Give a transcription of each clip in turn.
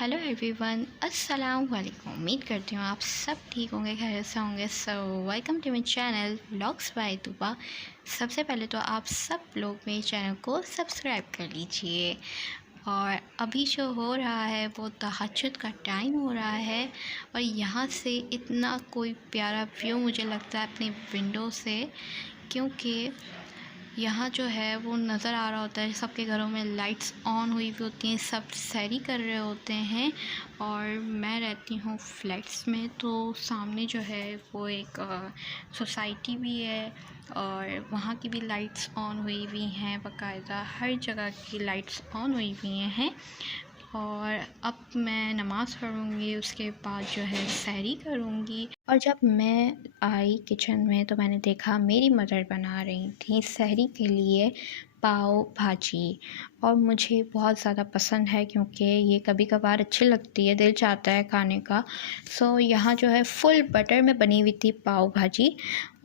Hello everyone, अस्सलाम वालेकुम। उम्मीद करती हूँ आप सब ठीक होंगे, खैरियत से होंगे। So welcome to my channel vlogs by Tooba. सबसे पहले तो आप सब लोग मेरे चैनल को सब्सक्राइब कर लीजिए। और अभी जो हो रहा है वो तहज्जुद का टाइम हो रहा है और यहाँ से इतना कोई प्यारा व्यू मुझे लगता है अपनी विंडो से, क्योंकि यहाँ जो है वो नज़र आ रहा होता है। सबके घरों में लाइट्स ऑन हुई हुई होती हैं, सब सैरी कर रहे होते हैं। और मैं रहती हूँ फ्लैट्स में, तो सामने जो है वो एक सोसाइटी भी है और वहाँ की भी लाइट्स ऑन हुई हुई हैं बाकायदा। हर जगह की लाइट्स ऑन हुई हुई हैं। और अब मैं नमाज़ पढ़ूँगी, उसके बाद जो है सहरी करूँगी। और जब मैं आई किचन में तो मैंने देखा मेरी मदर बना रही थी सहरी के लिए पाव भाजी, और मुझे बहुत ज़्यादा पसंद है क्योंकि ये कभी कभार अच्छी लगती है, दिल चाहता है खाने का। सो यहाँ जो है फुल बटर में बनी हुई थी पाव भाजी,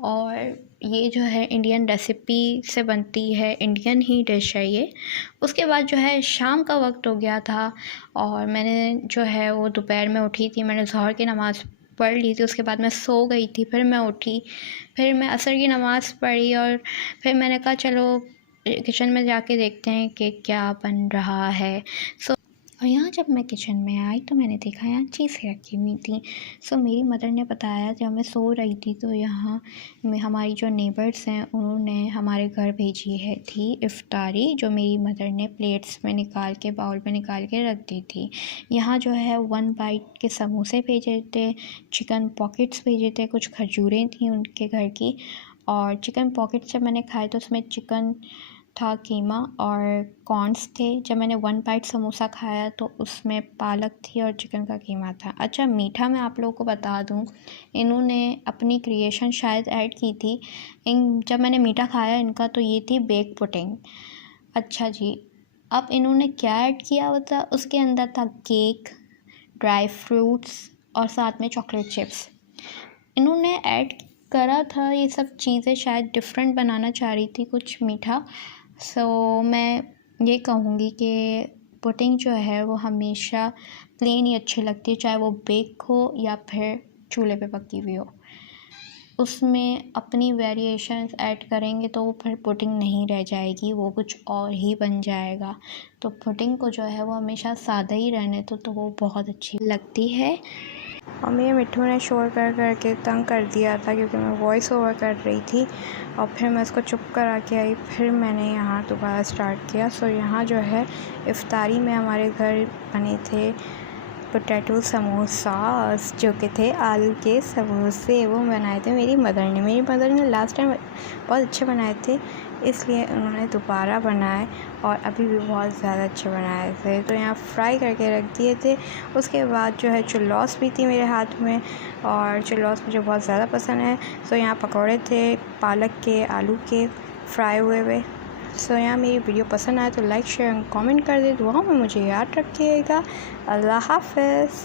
और ये जो है इंडियन रेसिपी से बनती है, इंडियन ही डिश है ये। उसके बाद जो है शाम का वक्त हो गया था और मैंने जो है वो दोपहर में उठी थी, मैंने ज़ोहर की नमाज़ पढ़ ली थी। उसके बाद मैं सो गई थी, फिर मैं उठी, फिर मैं असर की नमाज़ पढ़ी और फिर मैंने कहा चलो किचन में जाके देखते हैं कि क्या बन रहा है। और यहाँ जब मैं किचन में आई तो मैंने देखा यहाँ चीज़ें रखी हुई थी। मेरी मदर ने बताया, जब मैं सो रही थी तो यहाँ में हमारी जो नेबर्स हैं उन्होंने हमारे घर भेजी है थी इफ़्तारी, जो मेरी मदर ने प्लेट्स में निकाल के, बाउल में निकाल के रख दी थी। यहाँ जो है 1 बाइट के समोसे भेजे थे, चिकन पॉकेट्स भेजे थे, कुछ खजूरें थी उनके घर की। और चिकन पॉकेट्स जब मैंने खाए तो उसमें चिकन था, कीमा और कॉर्न्स थे। जब मैंने 1 बाइट समोसा खाया तो उसमें पालक थी और चिकन का कीमा था। अच्छा, मीठा मैं आप लोगों को बता दूं, इन्होंने अपनी क्रिएशन शायद ऐड की थी। जब मैंने मीठा खाया इनका तो ये थी बेक पुडिंग। अच्छा जी, अब इन्होंने क्या ऐड किया होता, उसके अंदर था केक, ड्राई फ्रूट्स और साथ में चॉकलेट चिप्स इन्होंने ऐड करा था। ये सब चीज़ें शायद डिफरेंट बनाना चाह रही थी, कुछ मीठा। मैं ये कहूँगी कि पुडिंग जो है वो हमेशा प्लेन ही अच्छी लगती है, चाहे वो बेक हो या फिर चूल्हे पे पकी हुई हो। उसमें अपनी वेरिएशंस ऐड करेंगे तो वो फिर पुडिंग नहीं रह जाएगी, वो कुछ और ही बन जाएगा। तो पुडिंग को जो है वो हमेशा सादा ही रहने तो वो बहुत अच्छी लगती है। और मेरे मिट्ठू ने शोर कर के तंग कर दिया था क्योंकि मैं वॉइस ओवर कर रही थी, और फिर मैं उसको चुप करा के आई, फिर मैंने यहाँ दोबारा स्टार्ट किया। यहाँ जो है इफ़्तारी में हमारे घर बने थे पोटैटो समोसा, जो कि थे आलू के समोसे। वो बनाए थे मेरी मदर ने लास्ट टाइम बहुत अच्छे बनाए थे, इसलिए उन्होंने दोबारा बनाए और अभी भी बहुत ज़्यादा अच्छे बनाए थे। तो यहाँ फ्राई करके रख दिए थे। उसके बाद जो है चुल्लौस भी थी मेरे हाथ में, और चुल्लौस मुझे बहुत ज़्यादा पसंद है। यहाँ पकौड़े थे पालक के, आलू के फ्राई हुए हुए। यहाँ मेरी वीडियो पसंद आए तो लाइक शेयर कमेंट कर दे, दुआओं में मुझे याद रखिएगा। अल्लाह हाफ़िज़।